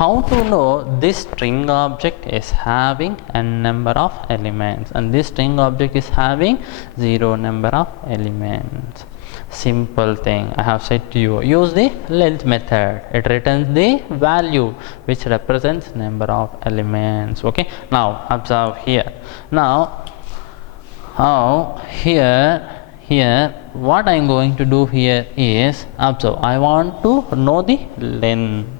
how to know this string object is having a number of elements and this string object is having 0 number of elements? Simple thing, I have said to you, use the length method. It returns the value which represents number of elements. Okay, now observe here. Now here what I am going to do here is, observe, I want to know the length.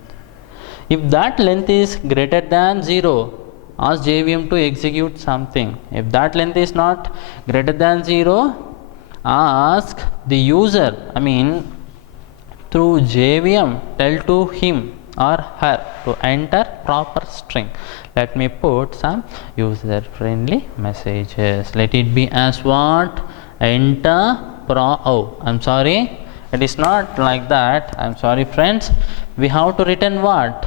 If that length is greater than 0, ask JVM to execute something. If that length is not greater than 0, ask the user, through JVM, tell to him or her to enter proper string. Let me put some user friendly messages. Let it be as what? Enter I'm sorry, it is not like that. I'm sorry friends, we have to return what?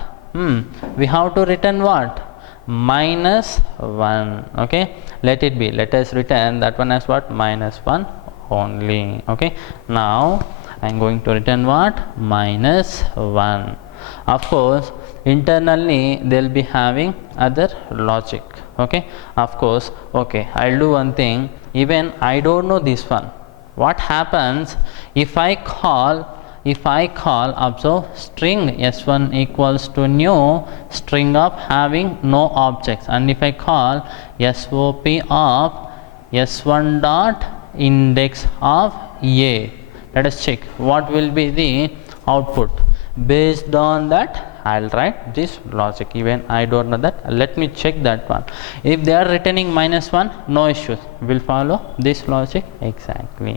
We have to return what? -1. Okay, let it be, let us return that one as what? -1 only. Okay, now I am going to return what? -1. Of course internally they will be having other logic. Okay, of course. Okay, I'll do one thing. Even I don't know this one. What happens if I call observe, string s1 equals to new string of having no objects, and if I call sop of s1 dot index of a, let us check what will be the output. Based on that I'll write this logic. Even I don't know that, let me check that one. If they are returning -1, no issues, will follow this logic exactly.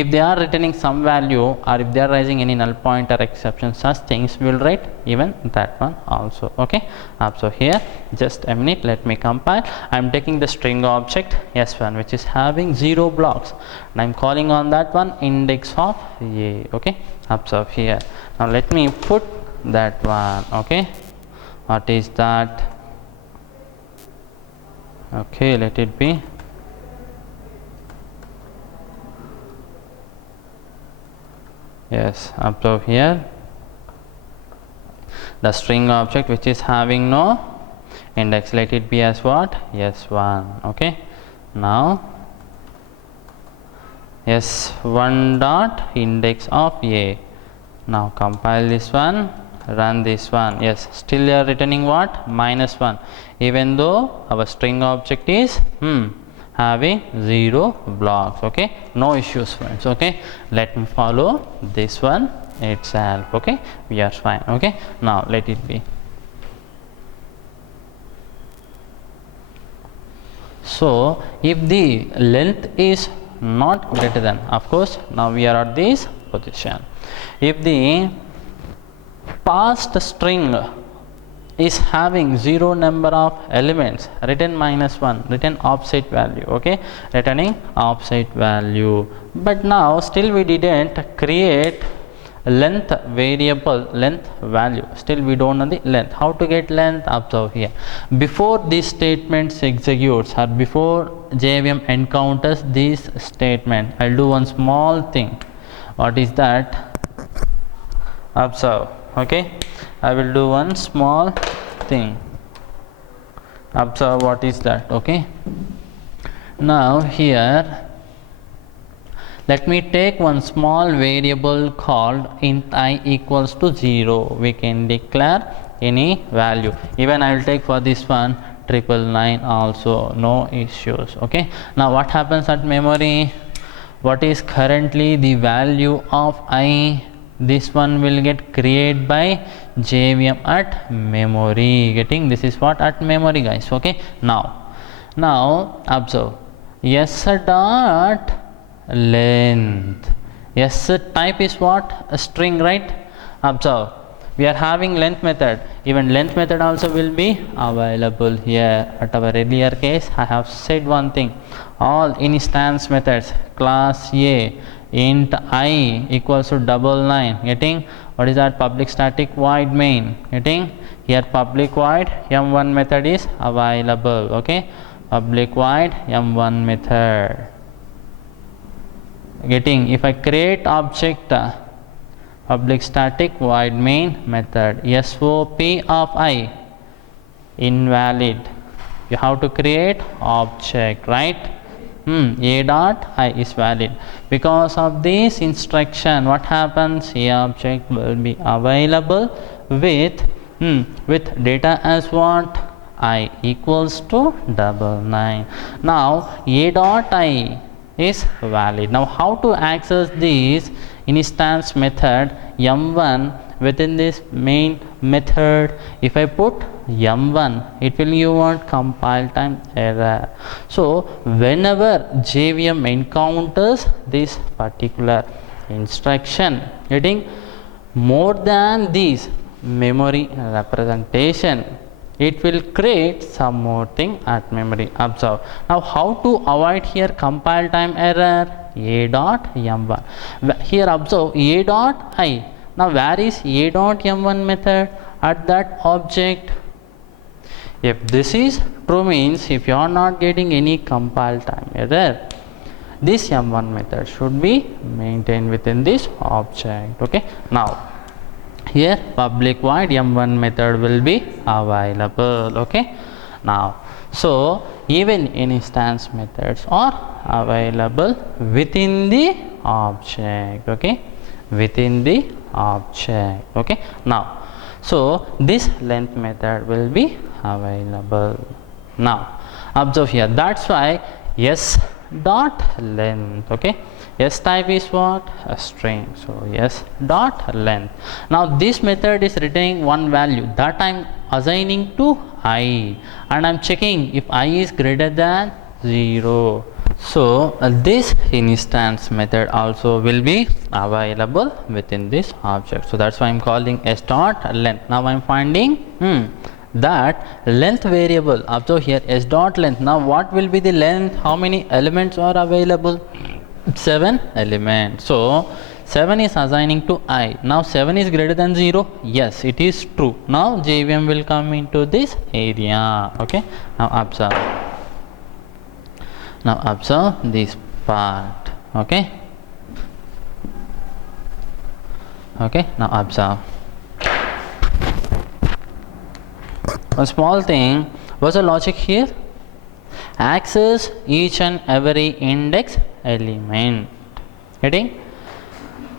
If they are returning some value or if they are raising any null pointer exception, such things, will write even that one also. Okay, so here just a minute, let me compile. I am taking the string object s1 which is having 0 blocks and I am calling on that one index of a. Okay, observe here. Now let me put that one. Okay, what is that? Okay, let it be. Yes, observe here the string object which is having no index, let it be as what? s1. Okay, now s1 dot index of a. Now compile this one, run this one. Yes, still they are returning what? -1, even though our string object is having 0 blocks. Okay, no issues friends. Okay, let me follow this one itself. Okay, we are fine. Okay, now let it be. So if the length is not greater than, of course now we are at this position, if the past string is having 0 number of elements, return -1, return offset value. Okay, returning offset value. But now still we didn't create length variable, length value, still we don't know the length. How to get length? Observe here. Before this statement executes or before JVM encounters this statement, I'll do one small thing. What is that? Observe. Okay, I will do one small thing. Observe what is that. Okay, now here let me take one small variable called int I equals to 0. We can declare any value. Even I will take for this one 999 also, no issues. Okay, now what happens at memory? What is currently the value of I? This one will get created by JVM at memory. Getting this is what at memory, guys. Okay, now observe s dot length. S type is what? A string, right? Observe, we are having length method. Even length method also will be available here. At our earlier case I have said one thing, all instance methods class A int I equals to 99. Getting what is that? Public static void main. Getting here public void m1 method is available. Okay, public void m1 method. Getting if I create object public static void main method SOP of I invalid. You have to create object, right? A dot I is valid. Because of this instruction, what happens? A object will be available with data as what? I equals to 99. Now A dot I is valid. Now how to access this instance method m1 within this main method? If I put m1, it will give what? Compile time error. So whenever JVM encounters this particular instruction getting more than this memory representation, it will create some more thing at memory. Observe. Now how to avoid here compile time error? A dot m1. Here observe A dot I. Now where is A dot m1 method? At that object. If this is true, means if you are not getting any compile time error, this m1 method should be maintained within this object. Okay. Now here public void m1 method will be available. Okay. Now so even instance methods are available within the object. Okay, within the object. Okay. Now so this length method will be available. Now observe here, that's why s dot length. Okay, s type is what? A string. So s dot length. Now this method is returning one value that I'm assigning to I, and I'm checking if I is greater than 0. So this instance method also will be available within this object. So that's why I'm calling s dot length. Now I'm finding that length variable. Observe here s dot length. Now what will be the length? How many elements are available? 7 elements. So 7 is assigning to I. Now 7 is greater than 0. Yes, it is true. Now JVM will come into this area. Okay. Now observe. Now observe this part. Okay. Okay. Now observe. A small thing. What's the logic here? Access each and every index element. Getting?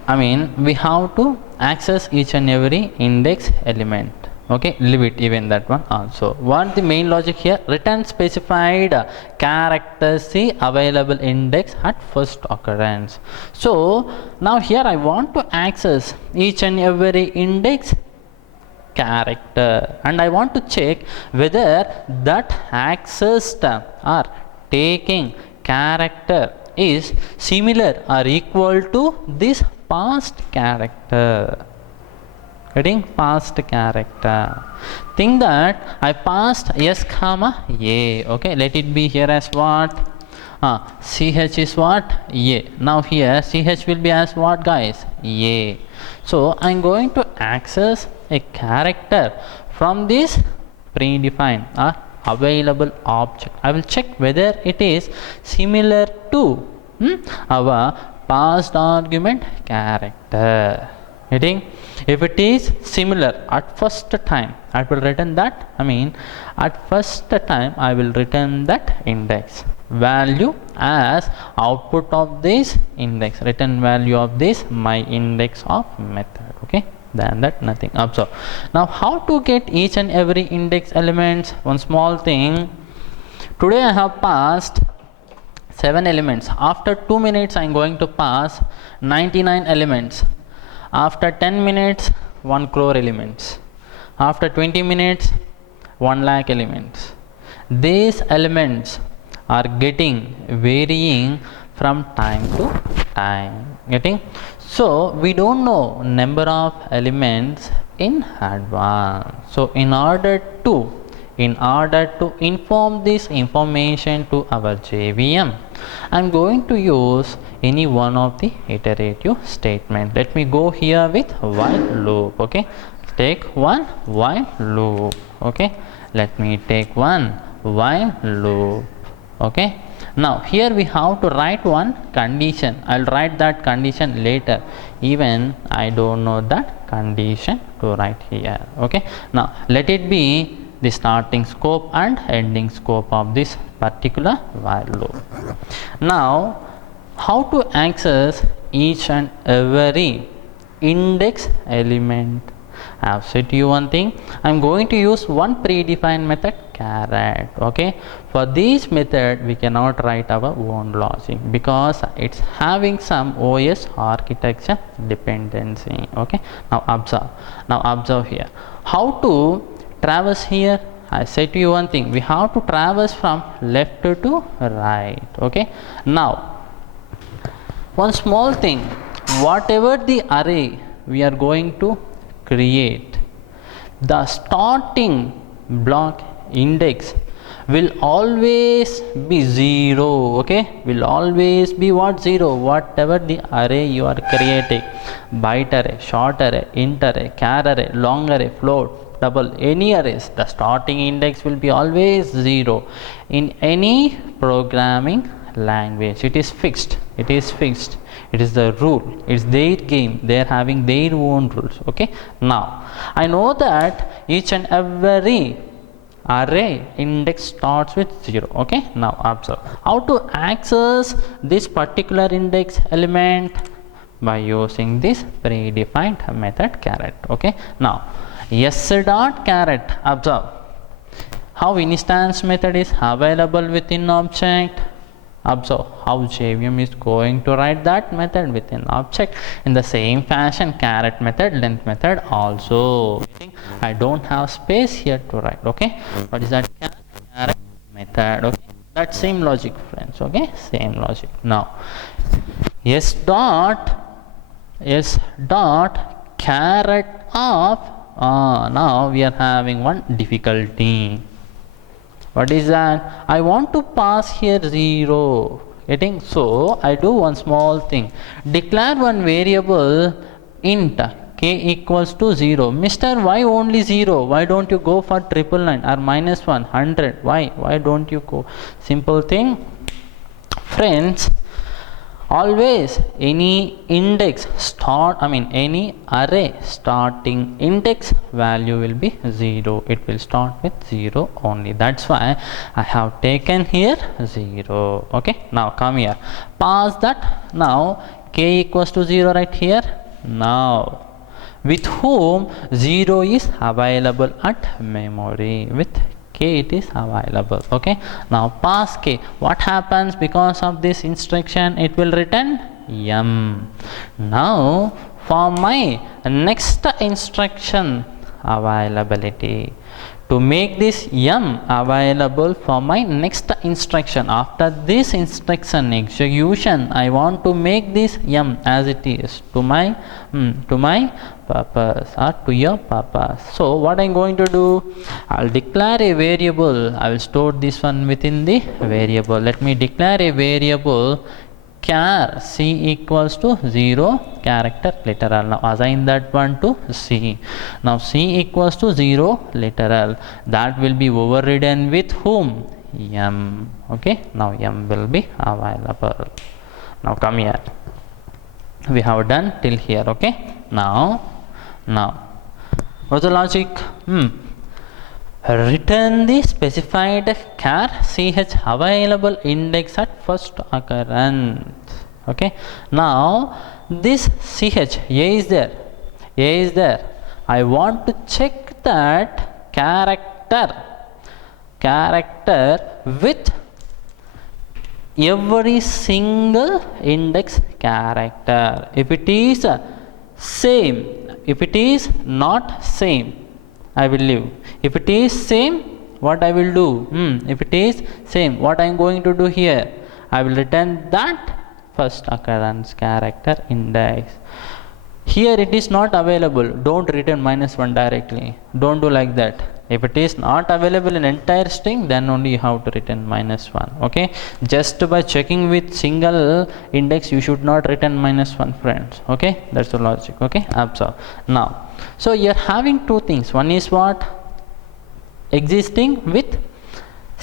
I mean, we have to access each and every index element. Okay, leave it even that one also. What the main logic here? Return specified characters the available index at first occurrence. So now here I want to access each and every index character, and I want to check whether that accessed or taking character is similar or equal to this past character. Getting past character. Think that I passed s comma a. Okay, let it be here as what? Ch is what? A. Now here ch will be as what, guys? A. So I'm going to access a character from this predefined or available object. I will check whether it is similar to our passed argument character. Getting? If it is similar at first time, I will return that. I mean, at first time I will return that index value as output of this index, return value of this my index of method. Okay, than that nothing. Observe. Now how to get each and every index elements? One small thing. Today I have passed 7 elements. After 2 minutes I am going to pass 99 elements. After 10 minutes 1 crore elements. After 20 minutes 1 lakh elements. These elements are getting varying from time to time. Getting? So we don't know number of elements in advance. So in order to inform this information to our JVM, I'm going to use any one of the iterative statement. Let me go here with while loop. Okay, take one while loop. Okay, let me take one while loop. Okay, Now here we have to write one condition. I'll write that condition later. Even I don't know that condition to write here. Okay. Now let it be the starting scope and ending scope of this particular while loop. Now how to access each and every index element? I have said to you one thing. I am going to use one predefined method, caret. Okay. For this method we cannot write our own logic because it's having some OS architecture dependency. Okay. Now observe here. How to traverse here? I said to you one thing. We have to traverse from left to right. Okay. Now one small thing. Whatever the array we are going to create, the starting block index will always be 0. Okay, will always be what? 0. Whatever the array you are creating, byte array, short array, int array, char array, long array, float, double, any arrays, the starting index will be always 0 in any programming language. It is fixed. It is the rule. It's their game. They are having their own rules. Okay. Now I know that each and every array index starts with 0. Okay. Now observe how to access this particular index element by using this predefined method caret. Okay. Now s dot caret. Observe how instance method is available within object. Observe how JVM is going to write that method within object. In the same fashion, caret method, length method also. I don't have space here to write. Okay, what is that? Caret method. Okay, that same logic, friends. Okay, same logic. Now s dot caret of. Now we are having one difficulty. What is that? I want to pass here 0. Getting? So I do one small thing. Declare one variable int k equals to 0. Mister, why only 0? Why don't you go for 999 or -1, 100? Why? Why don't you go? Simple thing. Friends, always any index any array starting index value will be 0. It will start with 0 only. That's why I have taken here 0. Okay. Now come here. Pass that. Now k equals to 0 right here. Now with whom 0 is available at memory. With k it is available. Okay. Now pass k. What happens because of this instruction? It will return m. Now for my next instruction availability, to make this m available for my next instruction, after this instruction execution, I want to make this m as it is to my purpose or to your purpose. So what I'm going to do, I'll declare a variable. I will store this one within the variable. Let me declare a variable char c equals to 0 character literal. Now assign that one to c. Now c equals to 0 literal. That will be overridden with whom? M. Okay. Now m will be available. Now come here. We have done till here. Okay. Now what's the logic? Return the specified char ch available index at first occurrence. Okay. Now this ch a is there. I want to check that character with every single index character. If it is same, if it is not same, I will leave. If it is same, what I will do? If it is same, what I am going to do here? I will return that first occurrence character index. Here it is not available. Don't return -1 directly. Don't do like that. If it is not available in entire string, then only you have to return -1. Okay. Just by checking with single index, you should not return -1, friends. Okay. That's the logic. Okay. Observe. Now, so you are having two things. One is what? Existing with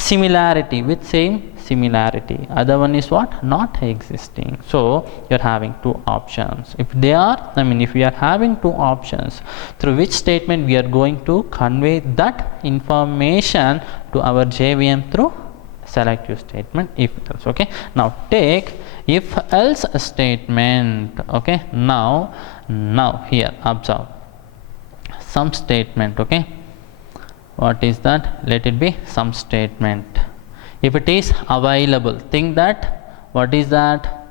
similarity, with same similarity, other one is what, not existing. So you're having two options. If they are, if we are having two options, through which statement we are going to convey that information to our JVM through selective statement if else. Okay, now take if else statement. Okay, now here observe some statement. Okay, what is that? Let it be some statement. If it is available, think that what is that,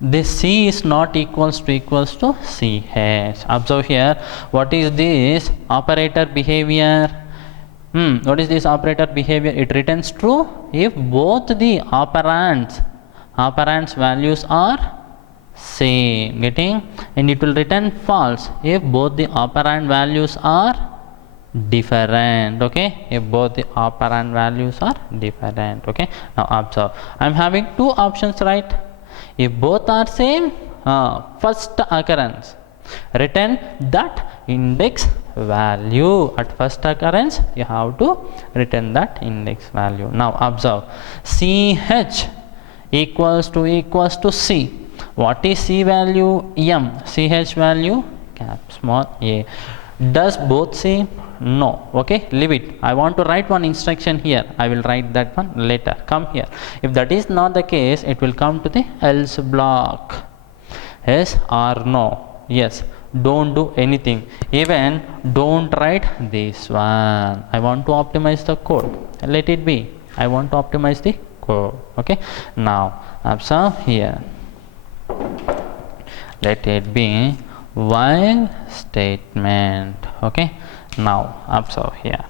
this C is not equals to CH. Observe here, what is this operator behavior? What is this operator behavior? It returns true if both the operands values are same, getting, and it will return false if both the operand values are different. Okay, if both the operand values are different. Okay, now observe, I'm having two options, right? If both are same, first occurrence, return that index value. At first occurrence you have to return that index value. Now observe, CH equals to C. What is C value? M. CH value cap small a. Does both same? No. Okay, leave it. I want to write one instruction here. I will write that one later. Come here. If that is not the case, it will come to the else block. Yes or no? Yes. Don't do anything. Even don't write this one. I want to optimize the code. Let it be. I want to optimize the code. Okay. Now observe here. Let it be while statement. Okay, now observe here.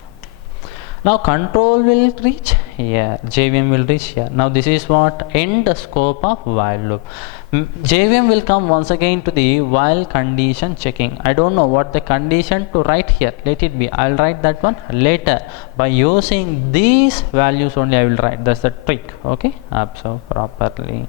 Now control will reach here, JVM will reach here. Now this is what, end scope of while loop. JVM will come once again to the while condition checking. I don't know what the condition to write here. Let it be. I'll write that one later. By using these values only I will write. That's the trick. Okay, observe properly.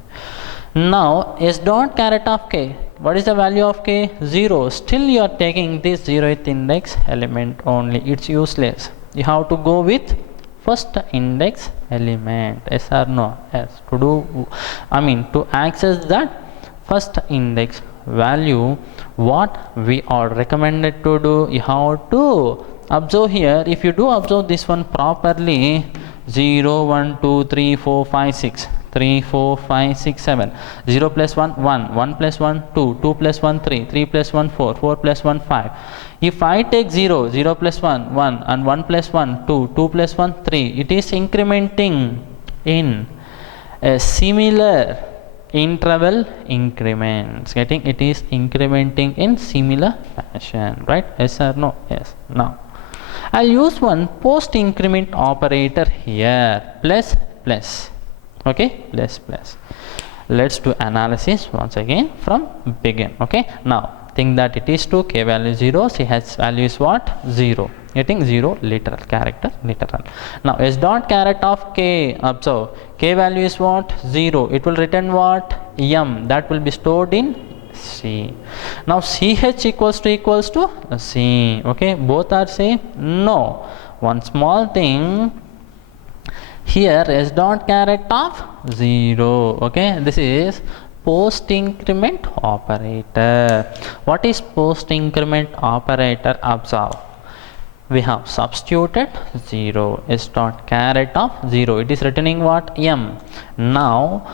Now s dot caret of k. What is the value of k? 0. Still you are taking this 0th index element only. It's useless. You have to go with first index element. Yes or no? Yes. To access that first index value, what we are recommended to do, you have to observe here. If you do observe this one properly, 0, 1, 2, 3, 4, 5, 6. 3, 4, 5, 6, 7. 0 plus 1, 1. 1 plus 1, 2. 2 plus 1, 3. 3 plus 1, 4. 4 plus 1, 5. If I take 0, 0 plus 1, 1, and 1 plus 1, 2. 2 plus 1, 3. It is incrementing in a similar interval increments. Getting, it is incrementing in similar fashion. Right? Yes or no? Yes. Now, I'll use one post increment operator here. Plus. Okay, plus. Let's do analysis once again from begin. Okay, now think that it is 2, k value 0, ch value is what? 0. Getting 0 literal character literal. Now s dot caret of k, observe, k value is what? 0. It will return what? M. That will be stored in C. Now ch equals to C. Okay, both are same? No. One small thing. Here s dot caret of 0. Okay, this is post increment operator. What is post increment operator? Observe, we have substituted 0, s dot caret of 0. It is returning what? M. Now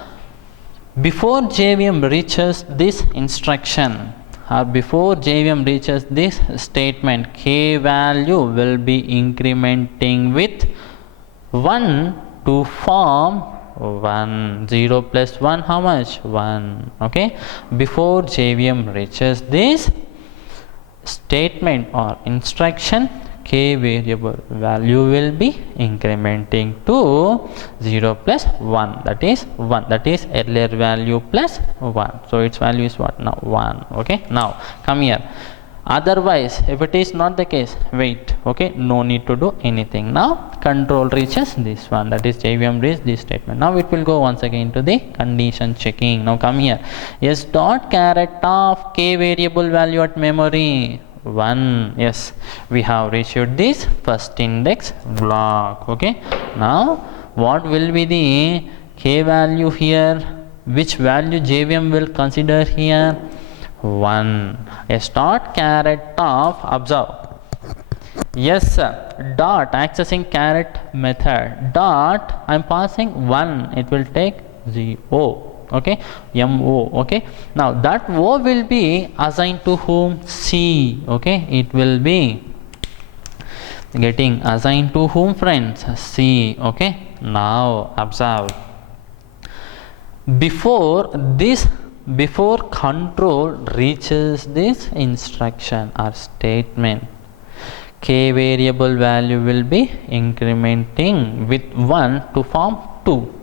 before JVM reaches this instruction, or before JVM reaches this statement, k value will be incrementing with 1 to form 1. 0 plus 1, how much? 1. Okay, before JVM reaches this statement or instruction, k variable value will be incrementing to 0 plus 1, that is 1, that is earlier value plus 1. So its value is what? Now 1. Okay, now come here. Otherwise, if it is not the case, wait. Okay, no need to do anything. Now control reaches this one, that is JVM reaches this statement. Now it will go once again to the condition checking. Now come here, s dot caret of k variable value at memory 1. Yes, we have reached this first index block. Okay, now what will be the k value here, which value JVM will consider here? 1. S dot caret of, observe, yes, dot accessing caret method, dot I am passing 1, it will take 0, okay, mo, okay. Now that o will be assigned to whom? C, okay, it will be getting assigned to whom, friends? C, okay. Now observe, before control reaches this instruction or statement, k variable value will be incrementing with 1 to form 2,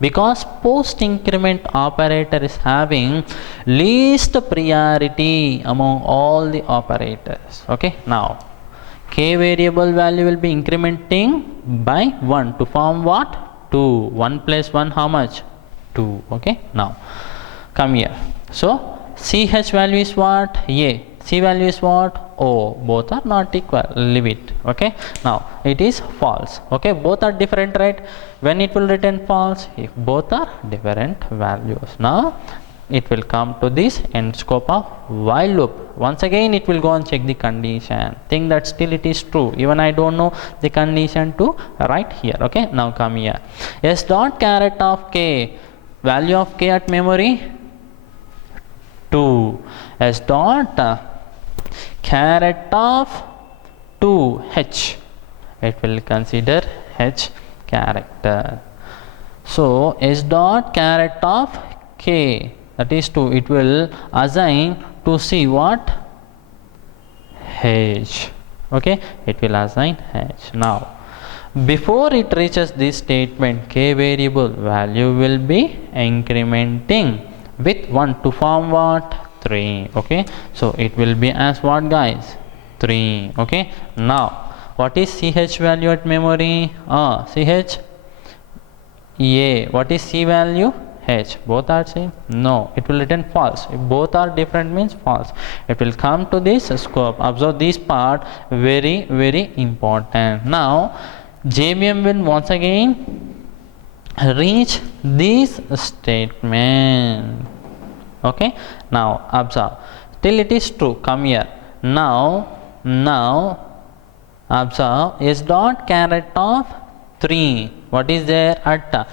because post increment operator is having least priority among all the operators, okay. Now k variable value will be incrementing by 1 to form what? 2. 1 plus 1, how much? 2, okay. Now come here, so ch value is what? A, c value is what? O. Both are not equal, leave it, okay. Now it is false, okay, both are different, right? When it will return false? If both are different values. Now it will come to this end scope of while loop. Once again it will go and check the condition, think that still it is true, even I don't know the condition to write here, okay. Now come here, s dot caret of k, value of k at memory 2, s dot caret of 2 h, it will consider h character. So s dot caret of k, that is 2, it will assign to C what? H, okay, it will assign h. Now before it reaches this statement, k variable value will be incrementing with 1 to form what? 3, okay. So it will be as what, guys? 3, okay. Now what is ch value at memory? Ch a, what is c value? H. Both are same? No, it will return false. If both are different means false. It will come to this scope. Observe this part, very very important. Now JVM will once again reach this statement, okay. Now observe, till it is true, come here. Now observe, s dot caret of 3, what is there at,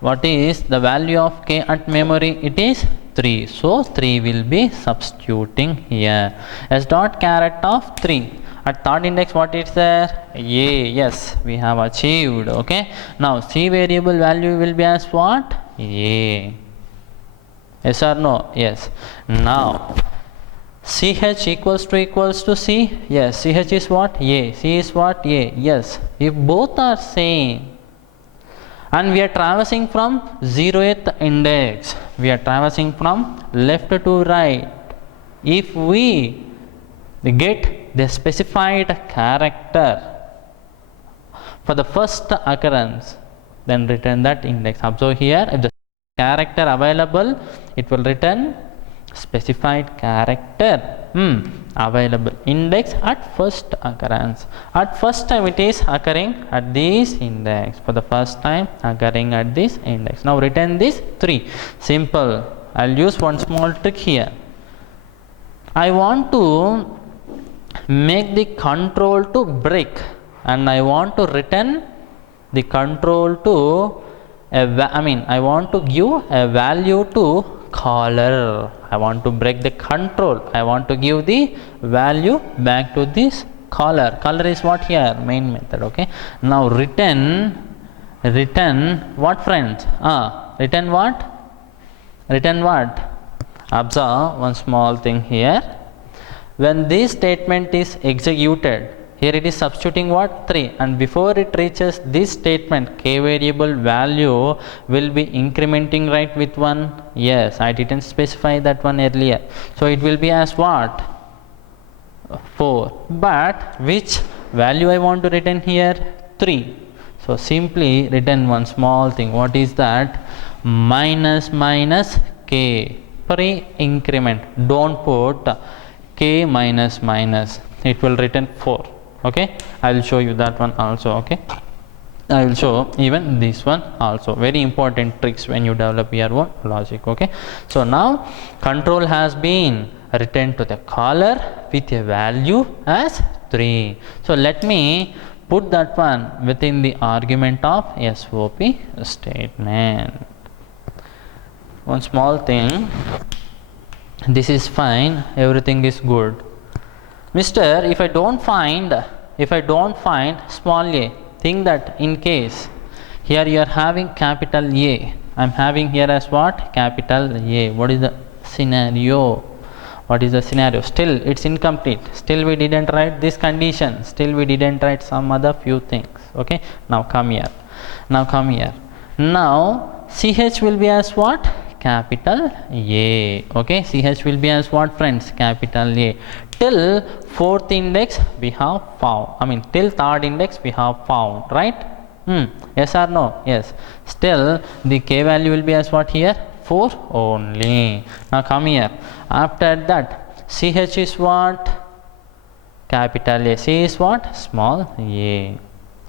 what is the value of k at memory? It is 3, so 3 will be substituting here. S dot caret of 3 at third index, what is there? A, yes, we have achieved, okay. Now c variable value will be as what? A, yes or no? Yes. Now ch equals to c, yes, ch is what? A, c is what? A, yes. If both are same and we are traversing from 0th index, we are traversing from left to right, if we get the specified character for the first occurrence, then return that index. Observe here, if the character available, it will return specified character available, index at first occurrence. At first time it is occurring at this index, for the first time occurring at this index. Now return this 3, simple. I'll use one small trick here. I want to make the control to break and I want to return the control to I want to give a value to caller. I want to break the control, I want to give the value back to this caller. Caller is what here? Main method, okay. Now return what, friends? Return what? Observe one small thing here. When this statement is executed, here it is substituting what? 3, and before it reaches this statement, k variable value will be incrementing, right, with 1. Yes, I didn't specify that one earlier, so it will be as what? 4. But which value I want to return here? 3. So simply return one small thing. What is that? Minus k, pre-increment. Don't put k minus, it will return 4, okay. I will show you that one also, okay. I will show even this one also. Very important tricks when you develop your own logic. Okay, so now control has been returned to the caller with a value as 3. So let me put that one within the argument of SOP statement. One small thing, this is fine, everything is good. Mister, if I don't find small a, think that in case here you are having capital A, I am having here as what? Capital A. What is the scenario? What is the scenario? Still it's incomplete. Still we didn't write this condition. Still we didn't write some other few things. Okay. Now come here. Now CH will be as what? Capital A. Okay. CH will be as what, friends? Capital A. Till fourth index we have found. Till third index we have found. Right? Yes or no? Yes. Still the K value will be as what here? 4 only. Now come here. After that, CH is what? Capital A. C is what? Small a.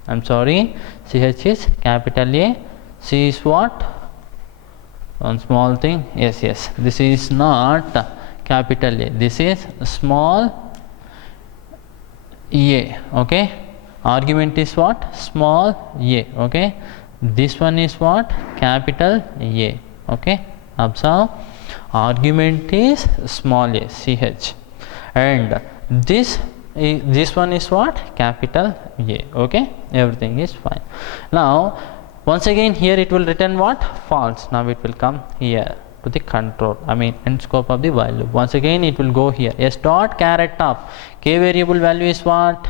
I'm sorry. CH is capital A. C is what? One small thing. Yes. This is not capital A. This is small a. Okay. Argument is what? Small a. Okay. This one is what? Capital A. Okay. Observe. Argument is small a, CH, and this one is what? Capital A. Okay. Everything is fine. Now once again here it will return what? False. Now it will come here to the control, end scope of the while loop. Once again it will go here. S dot caret of K variable value is what?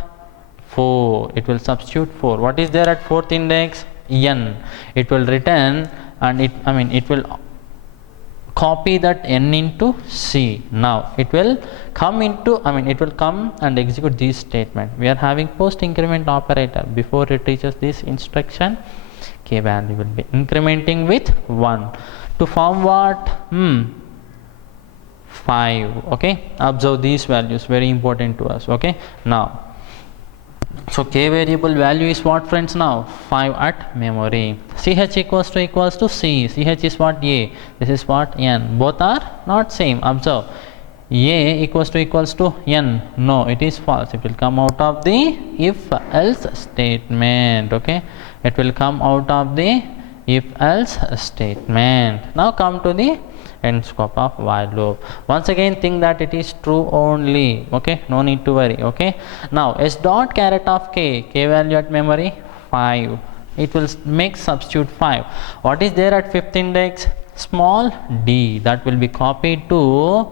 4. It will substitute 4. What is there at fourth index? N. It will return, and it will copy that n into C. Now it will come into, it will come and execute this statement. We are having post increment operator. Before it reaches this instruction, K value will be incrementing with 1 to form what? 5. Okay. Observe these values, very important to us. Okay. Now so K variable value is what, friends? Now 5 at memory. CH equals to C. CH is what? A. This is what? N. Both are not same. Observe. A equals to N. No, it is false. It will come out of the if else statement. Okay. It will come out of the if else statement. Now come to the end scope of while loop. Once again think that it is true only. Okay, no need to worry. Okay, now S dot caret of K value at memory 5. It will make substitute 5. What is there at fifth index? Small d. That will be copied to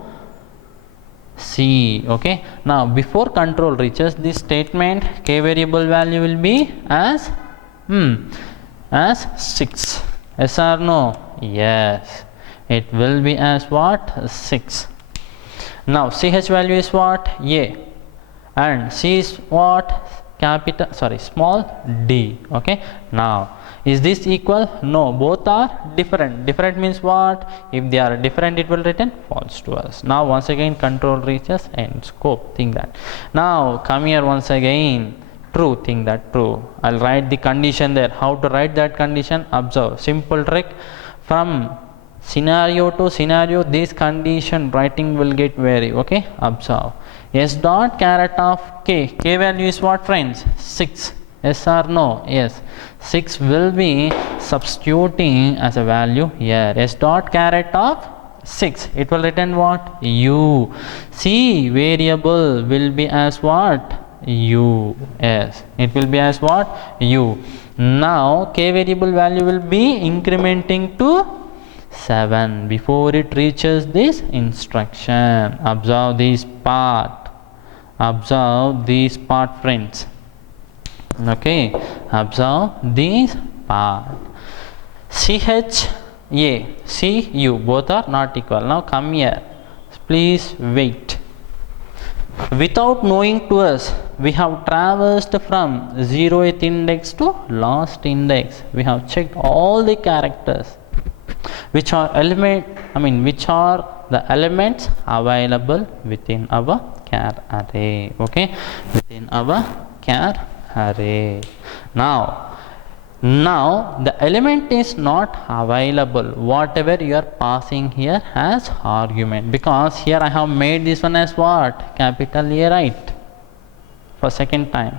C. Okay, now before control reaches this statement, K variable value will be as 6. Yes or no? Yes, it will be as what? 6. Now CH value is what? A, and C is what? Small d. Okay, now is this equal? No, both are different. Different means what? If they are different, it will return false to us. Now once again control reaches end scope. Think that. Now come here once again. True. Think that true. I'll write the condition there. How to write that condition? Observe. Simple trick. From scenario to scenario, this condition writing will get vary. Okay, observe. S dot caret of K value is what, friends? 6. Yes or no? Yes, 6 will be substituting as a value here. S dot caret of 6, it will return what? U. C variable will be as what? U. Yes, it will be as what? U. Now K variable value will be incrementing to 7 before it reaches this instruction. Observe this part. Observe this part, friends. Okay, observe this part. CH A, C U, both are not equal. Now come here. Please wait. Without knowing to us, we have traversed from 0th index to last index. We have checked all the characters which are which are the elements available within our char array. Okay, within our char array. Now Now the element is not available, whatever you are passing here as argument, because here I have made this one as what? Capital A, right? For second time.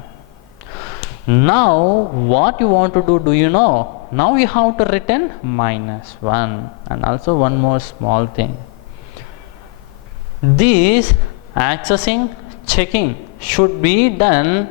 Now what you want to do you know? Now you have to return -1. And also one more small thing. This accessing, checking should be done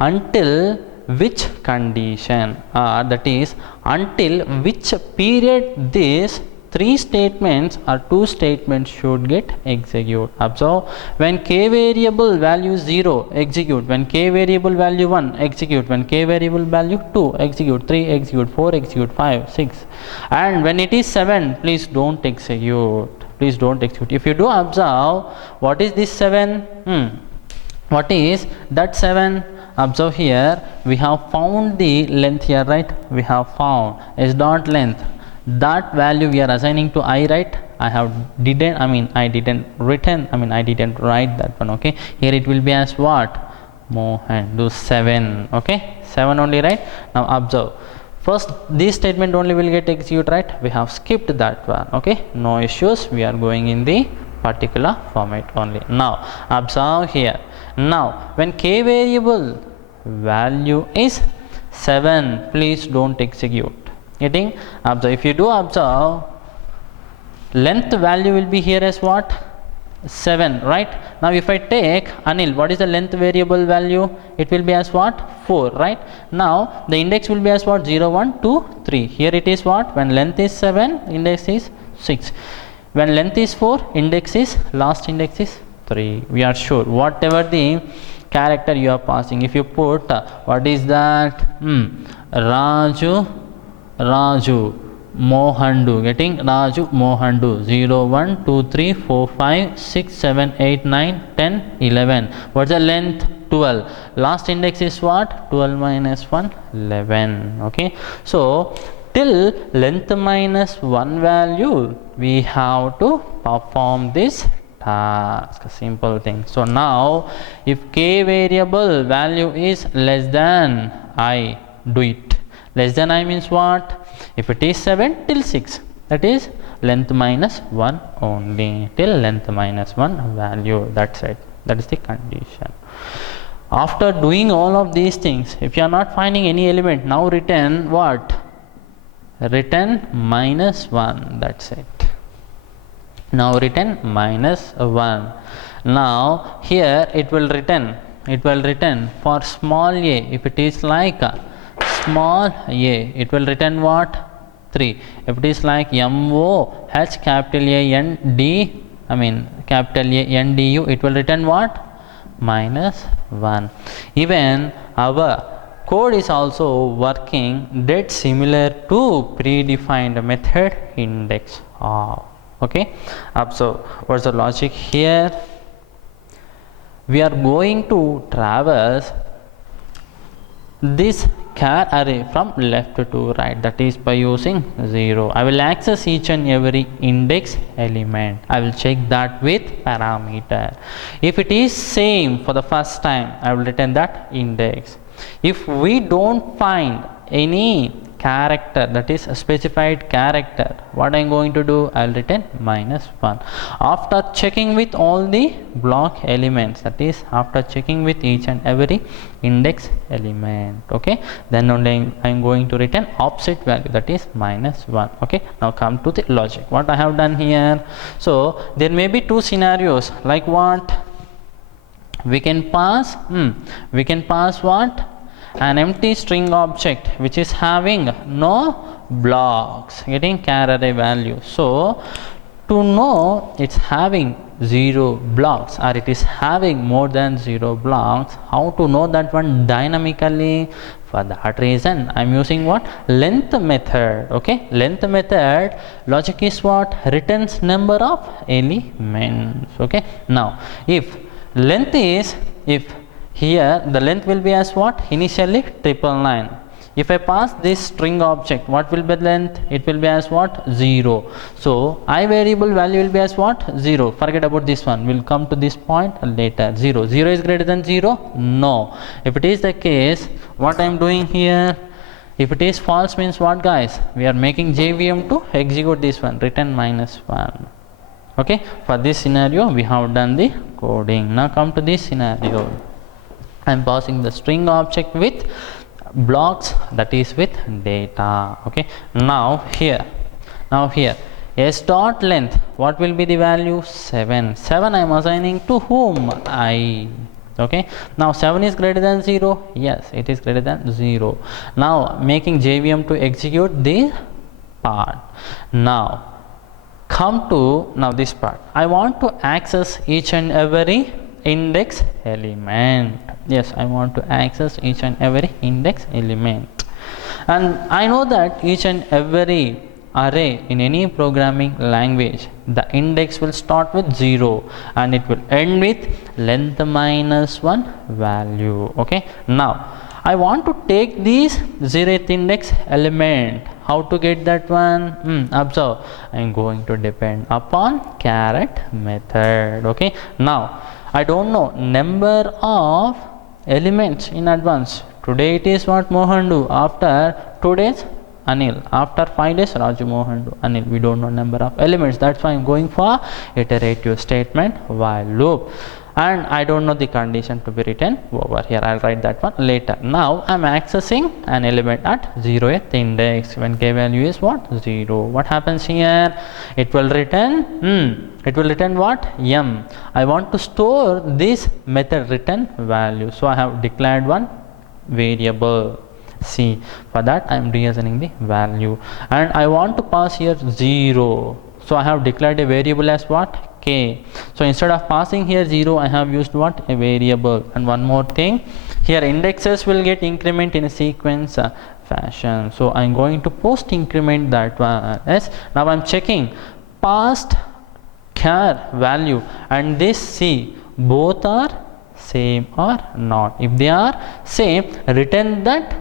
until which condition, that is until which period these 3 statements or 2 statements should get execute. Observe, when k variable value 0, execute; when k variable value 1, execute; when k variable value 2, execute; 3, execute; 4, execute; 5, 6, and when it is 7, please don't execute. Please don't execute. If you do observe, what is this 7? What is that 7? Observe here, we have found the length here, right? We have found s dot length. That value we are assigning to I, right? I didn't write that one, okay? Here it will be as what? Mohandu 7, okay? 7 only, right? Now observe. First, this statement only will get executed, right? We have skipped that one, okay? No issues. We are going in the particular format only. Now observe here. Now when k variable value is 7, please don't execute. Getting? Observe. If you do observe, length value will be here as what? 7, right? Now if I take Anil, what is the length variable value? It will be as what? 4, right? Now the index will be as what? 0, 1, 2, 3. Here it is what? When length is 7, index is 6. When length is 4, last index is 3. We are sure. Whatever the character you are passing, if you put what is that? Raju Mohandu, getting? Raju Mohandu 0, 1, 2, 3, 4, 5, 6, 7, 8, 9, 10, 11. What's the length? 12. Last index is what? 12 minus 1, 11. Okay. So till length minus 1 value, we have to perform this task. A simple thing. So now if k variable value is less than I, do it. Less than I means what? If it is 7, till 6, that is length minus 1 only, till length minus 1 value. That's it. That is the condition. After doing all of these things, if you are not finding any element, now return what? Return -1. That's it. Now return -1. Now here it will return for small a. If it is like small a, it will return what? 3. If it is like MOH capital A N D, capital A N D U, it will return what? -1. Even our code is also working that similar to predefined method indexOf. Okay. So what's the logic here? We are going to traverse this char array from left to right, that is by using 0. I will access each and every index element. I will check that with parameter. If it is same for the first time, I will return that index. If we don't find any character, that is a specified character, what I am going to do? I will return -1. After checking with all the block elements, that is after checking with each and every index element, okay, then only I am going to return offset value, that is -1. Okay. Now come to the logic, what I have done here. So there may be two scenarios, like what? We can pass what? An empty string object which is having no blocks, getting char array value. So to know it's having 0 blocks or it is having more than 0 blocks, how to know that one dynamically? For that reason I am using what? Length method. Okay. Length method logic is what? Returns number of elements. Okay. Now if length is, here the length will be as what? Initially 999. If I pass this string object, what will be the length? It will be as what? 0. So I variable value will be as what? 0. Forget about this one. We'll come to this point later. 0. 0 is greater than 0? No. If it is the case, what I am doing here? If it is false means what, guys? We are making JVM to execute this one, return -1. Okay, for this scenario we have done the coding. Now come to this scenario. I am passing the string object with blocks, that is with data. Okay, now here s dot length, what will be the value? 7. I am assigning to whom? I. Okay, now 7 is greater than 0. Yes, it is greater than 0. Now making JVM to execute this part. Now come to this part. I want to access each and every index element. Yes, I want to access each and every index element, and I know that each and every array in any programming language, the index will start with 0 and it will end with length -1 value. Okay, now I want to take this 0th index element. How to get that one? Observe, I am going to depend upon caret method. Okay, now I don't know number of elements in advance. Today it is what Mohan do, after 2 days Anil, after 5 days Raju, Mohan do Anil. We don't know number of elements, that's why I'm going for iterative statement while loop, and I don't know the condition to be written over here. I'll write that one later. Now I'm accessing an element at 0th index when k value is what? 0. What happens here? It will return what? M. I want to store this method return value, so I have declared one variable C. For that I am reassigning the value, and I want to pass here 0, so I have declared a variable as what? K. So instead of passing here 0, I have used what? A variable. And one more thing, here indexes will get increment in a sequence fashion, so I am going to post increment that one. Yes, now I am checking past char value and this C, both are same or not. If they are same, return that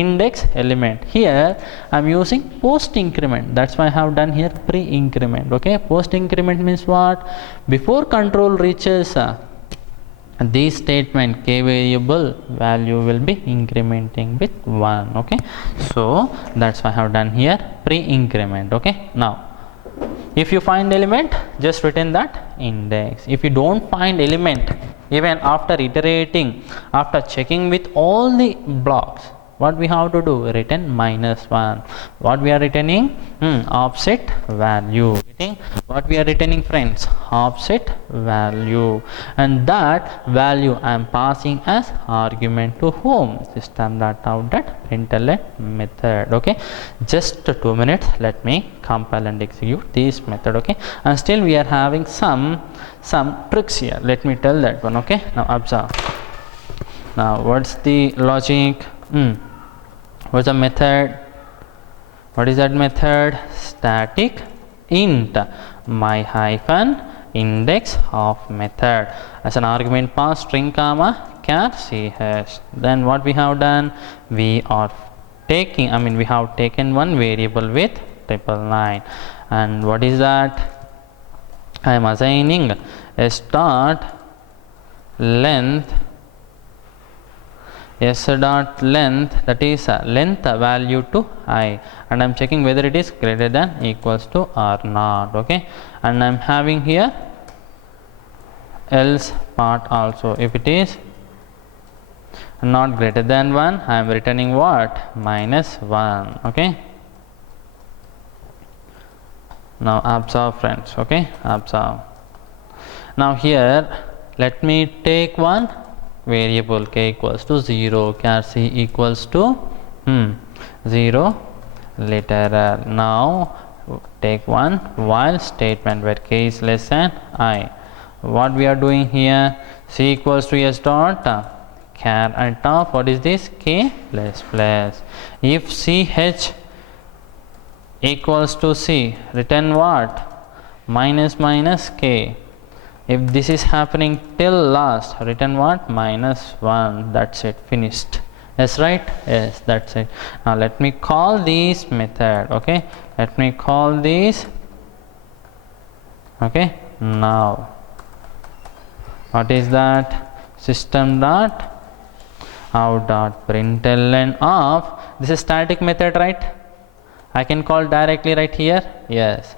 index element. Here I am using post increment, that's why I have done here pre increment. Okay, post increment means what? Before control reaches this statement, k variable value will be incrementing with 1. Okay, so that's why I have done here pre increment. Okay, now if you find element, just return that index. If you don't find element, even after iterating, after checking with all the blocks, what we have to do? Return -1. What we are returning? Offset value. What we are returning, friends? Offset value, and that value I am passing as argument to whom? System.out.println method. Okay, just 2 minutes, let me compile and execute this method. Okay, and still we are having some tricks here. Let me tell that one. Okay, now observe. Now what's the logic? What's the method? What is that method? Static int my hyphen index of method. As an argument pass string comma char ch. Then what we have done? We have taken one variable with 999. And what is that? I am assigning a start length, that is length value to I, and I am checking whether it is greater than equals to or not. Okay, and I am having here else part also. If it is not greater than 1, I am returning what? -1. Okay, now observe, friends. Okay, observe. Now here let me take one variable k equals to 0, char c equals to 0 literal. Now take one while statement where k is less than I. What we are doing here? C equals to s dot char and top. What is this? K plus plus. If ch equals to c, return what? minus k. If this is happening till last, return what? -1. That's it, finished. Yes, right? Yes, that's it. Now let me call this method. Okay, let me call this. Okay, now what is that? System dot out dot println of this is static method, right? I can call directly right here. Yes,